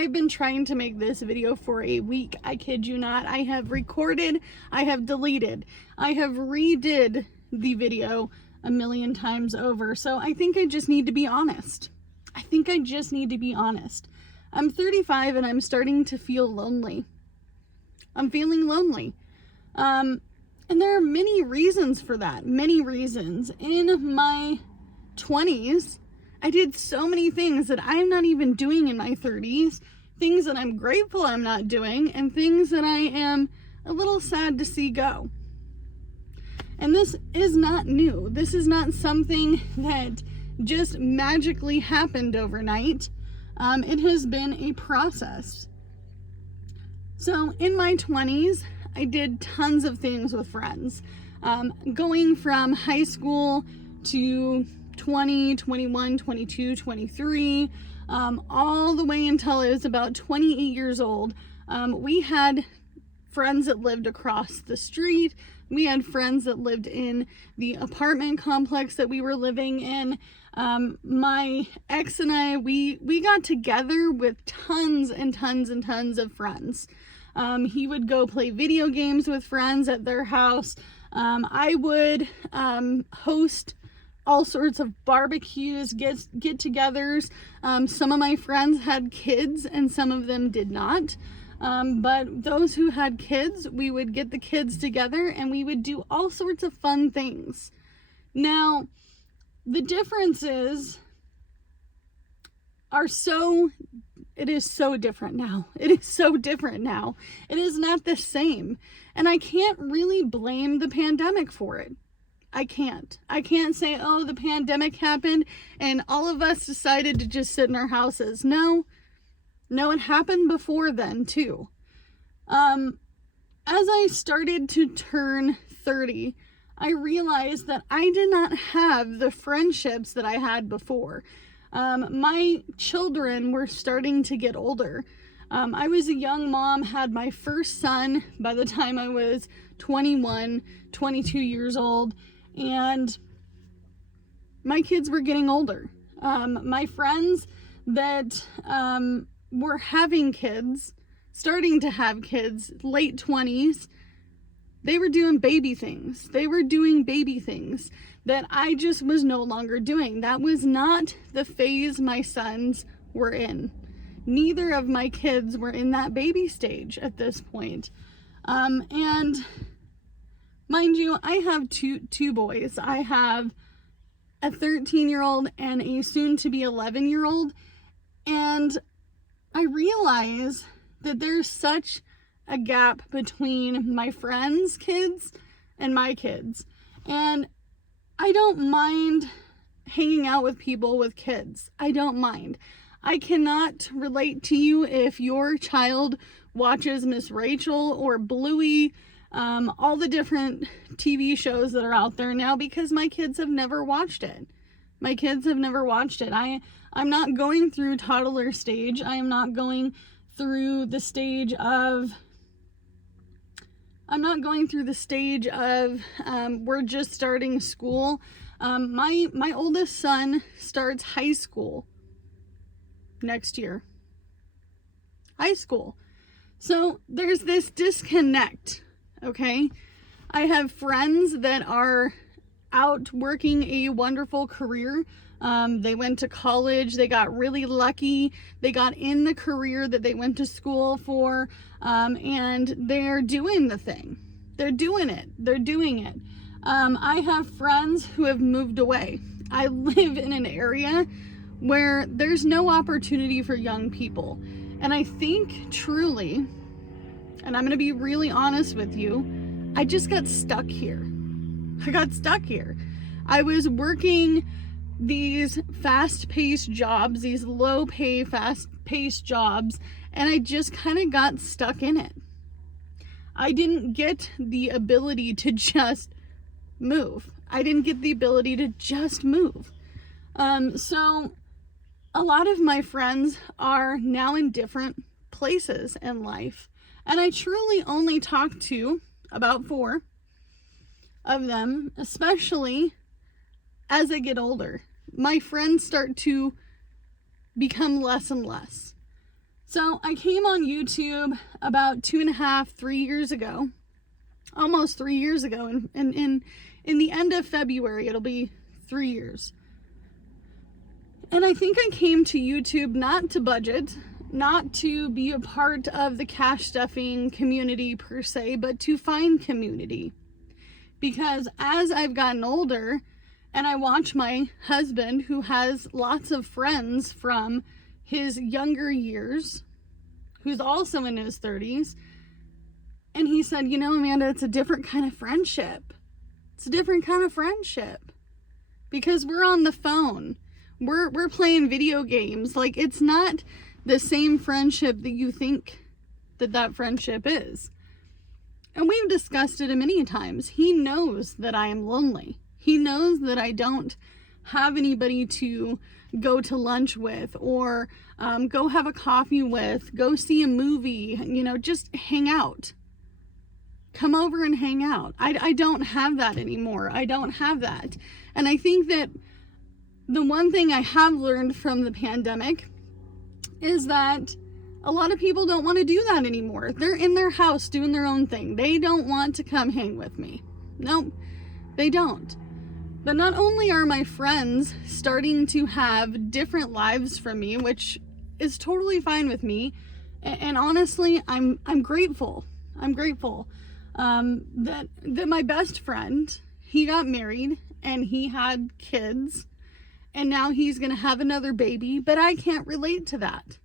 I've been trying to make this video for a week. I kid you not. I have recorded, I have deleted, I have redid the video a million times over. So I think I just need to be honest. I'm 35 and I'm starting to feel lonely. I'm feeling lonely. And there are many reasons for that. Many reasons. In my 20s, I did so many things that I'm not even doing in my 30s, things that I'm grateful I'm not doing, and things that I am a little sad to see go. And this is not new. This is not something that just magically happened overnight. It has been a process. So in my 20s, I did tons of things with friends. Going from high school to 20, 21, 22, 23, all the way until I was about 28 years old. We had friends that lived across the street. We had friends that lived in the apartment complex that we were living in. My ex and I, we got together with tons and tons and tons of friends. He would go play video games with friends at their house. I would host all sorts of barbecues, get-togethers. Some of my friends had kids and some of them did not. But those who had kids, we would get the kids together and we would do all sorts of fun things. Now, the differences it is so different now. It is not the same. And I can't really blame the pandemic for it. I can't say, oh, the pandemic happened and all of us decided to just sit in our houses. No, it happened before then too. As I started to turn 30, I realized that I did not have the friendships that I had before. My children were starting to get older. I was a young mom, had my first son by the time I was 21, 22 years old, and my kids were getting older. My friends that were having kids, starting to have kids, late 20s, they were doing baby things. That I just was no longer doing. That was not the phase my sons were in. Neither of my kids were in that baby stage at this point. And mind you, I have two boys. I have a 13-year-old and a soon-to-be 11-year-old. And I realize that there's such a gap between my friends' kids and my kids. And I don't mind hanging out with people with kids. I don't mind. I cannot relate to you if your child watches Miss Rachel or Bluey, all the different TV shows that are out there now, because my kids have never watched it. I'm not going through toddler stage. I am not going through the stage of we're just starting school. My oldest son starts high school next year. High school. So there's this disconnect, okay? I have friends that are out working a wonderful career. They went to college, they got really lucky, they got in the career that they went to school for, and they're doing the thing. They're doing it. I have friends who have moved away. I live in an area where there's no opportunity for young people. And I think truly, and I'm going to be really honest with you, I just got stuck here. I was working these fast-paced jobs, these low-pay, fast-paced jobs, and I just kind of got stuck in it. I didn't get the ability to just move. So a lot of my friends are now in different places in life, and I truly only talk to about 4 of them, especially as I get older. My friends start to become less and less. So I came on YouTube about 2.5, 3 years ago, almost 3 years ago. And in the end of February, it'll be 3 years. And I think I came to YouTube not to budget, not to be a part of the cash stuffing community per se, but to find community. Because as I've gotten older and I watch my husband, who has lots of friends from his younger years, who's also in his 30s, and he said, you know, Amanda, it's a different kind of friendship. It's a different kind of friendship because we're on the phone. We're playing video games. Like, it's not the same friendship that you think that friendship is. And we've discussed it many times. He knows that I am lonely. He knows that I don't have anybody to go to lunch with or go have a coffee with, go see a movie, you know, just hang out. Come over and hang out. I don't have that anymore. I don't have that. And I think that the one thing I have learned from the pandemic is that a lot of people don't want to do that anymore. They're in their house doing their own thing. They don't want to come hang with me. Nope, they don't. But not only are my friends starting to have different lives from me, which is totally fine with me, and honestly, I'm grateful. I'm grateful that my best friend, he got married and he had kids, and now he's gonna have another baby, but I can't relate to that.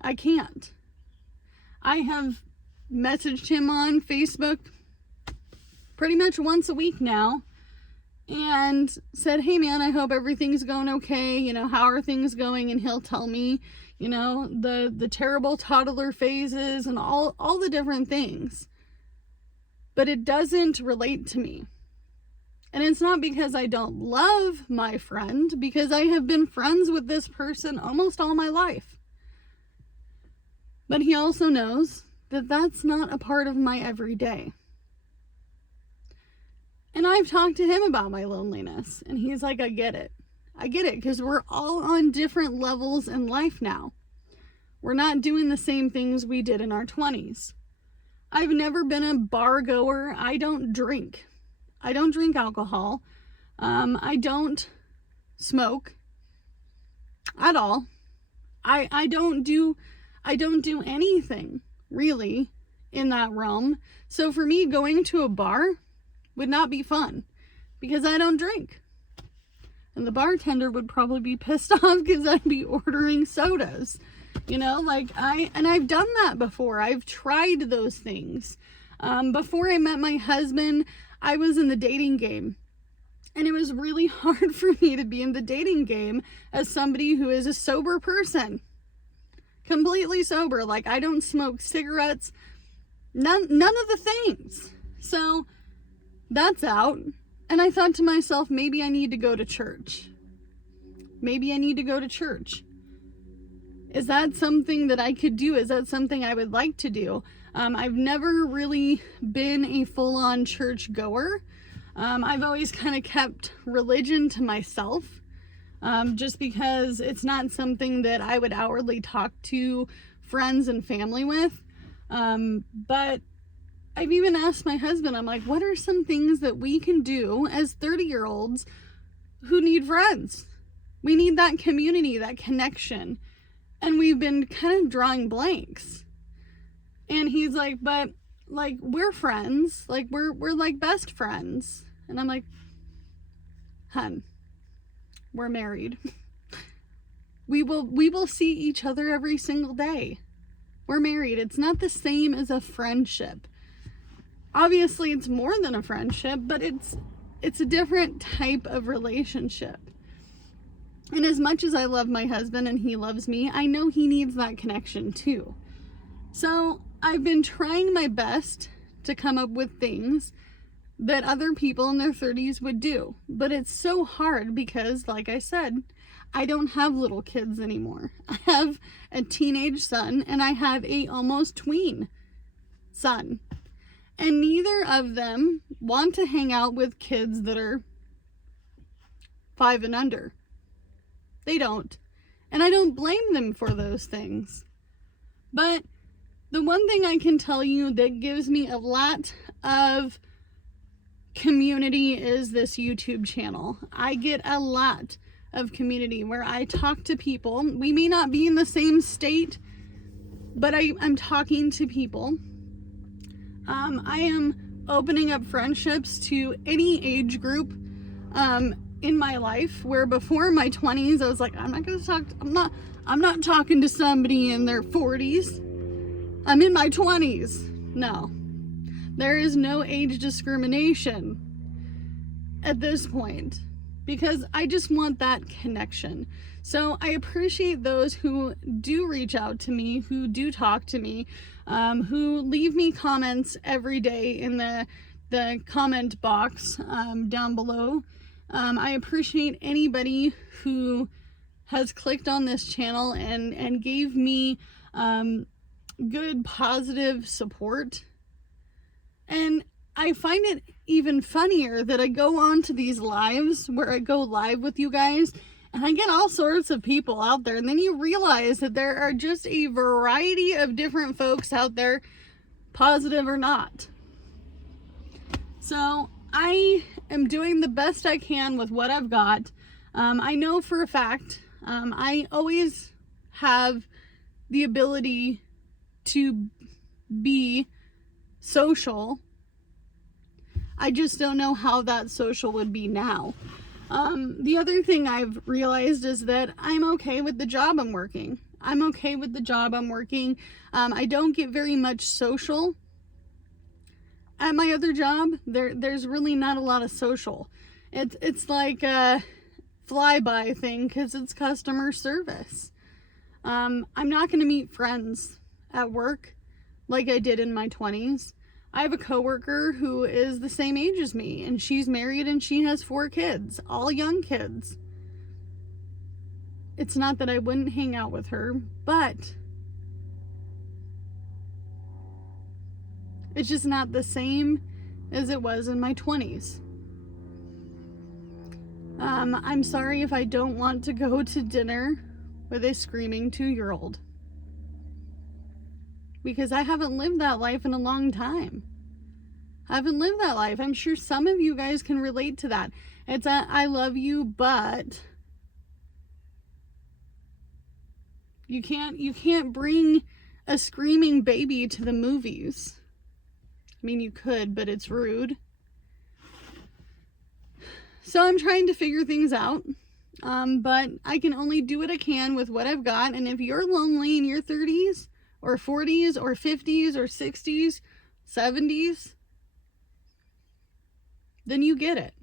I can't. I have messaged him on Facebook pretty much once a week now and said, hey man, I hope everything's going okay. You know, how are things going? And he'll tell me, you know, the terrible toddler phases and all the different things. But it doesn't relate to me. And it's not because I don't love my friend, because I have been friends with this person almost all my life. But he also knows that that's not a part of my everyday. And I've talked to him about my loneliness, and he's like, I get it. I get it, because we're all on different levels in life now. We're not doing the same things we did in our 20s. I've never been a bar goer. I don't drink. I don't drink alcohol. I don't smoke at all. I don't do anything really in that realm. So for me, going to a bar would not be fun because I don't drink. And the bartender would probably be pissed off because I'd be ordering sodas. You know, like I've done that before. I've tried those things. Before I met my husband, I was in the dating game. And it was really hard for me to be in the dating game as somebody who is a sober person. Completely sober. Like, I don't smoke cigarettes. None of the things. So that's out. And I thought to myself, maybe I need to go to church. Maybe I need to go to church. Is that something that I could do? Is that something I would like to do? I've never really been a full-on church goer. I've always kind of kept religion to myself, just because it's not something that I would outwardly talk to friends and family with. But I've even asked my husband, I'm like, what are some things that we can do as 30-year-olds who need friends? We need that community, that connection. And we've been kind of drawing blanks. And he's like, but like, we're friends. Like, we're like best friends. And I'm like, hun, we're married. We will see each other every single day. We're married. It's not the same as a friendship. Obviously, it's more than a friendship, but it's a different type of relationship. And as much as I love my husband and he loves me, I know he needs that connection too. So I've been trying my best to come up with things that other people in their 30s would do. But it's so hard because, like I said, I don't have little kids anymore. I have a teenage son and I have a almost tween son. And neither of them want to hang out with kids that are 5 and under. They don't. And I don't blame them for those things. But the one thing I can tell you that gives me a lot of community is this YouTube channel. I get a lot of community where I talk to people. We may not be in the same state, but I'm talking to people. I am opening up friendships to any age group in my life, where before my 20s I was like, I'm not talking to somebody in their 40s. I'm in my 20s. No. There is no age discrimination at this point, because I just want that connection. So I appreciate those who do reach out to me, who do talk to me, who leave me comments every day in the comment box down below. I appreciate anybody who has clicked on this channel and gave me good, positive support. And I find it even funnier that I go on to these lives where I go live with you guys and I get all sorts of people out there, and then you realize that there are just a variety of different folks out there, positive or not. So I am doing the best I can with what I've got. I know for a fact I always have the ability to be social. I just don't know how that social would be now. The other thing I've realized is that I'm okay with the job I'm working. I don't get very much social at my other job. There's really not a lot of social. It's like a flyby thing because it's customer service. I'm not going to meet friends at work like I did in my 20s. I have a coworker who is the same age as me, and she's married and she has 4 kids, all young kids. It's not that I wouldn't hang out with her, but it's just not the same as it was in my 20s. I'm sorry if I don't want to go to dinner with a screaming 2-year-old. Because I haven't lived that life in a long time. I haven't lived that life. I'm sure some of you guys can relate to that. It's I love you, but you can't bring a screaming baby to the movies. I mean, you could, but it's rude. So I'm trying to figure things out. But I can only do what I can with what I've got. And if you're lonely in your 30s, or 40s, or 50s, or 60s, 70s, then you get it.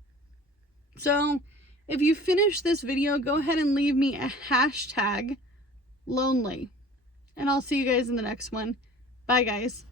So if you finish this video, go ahead and leave me a hashtag lonely. And I'll see you guys in the next one. Bye, guys.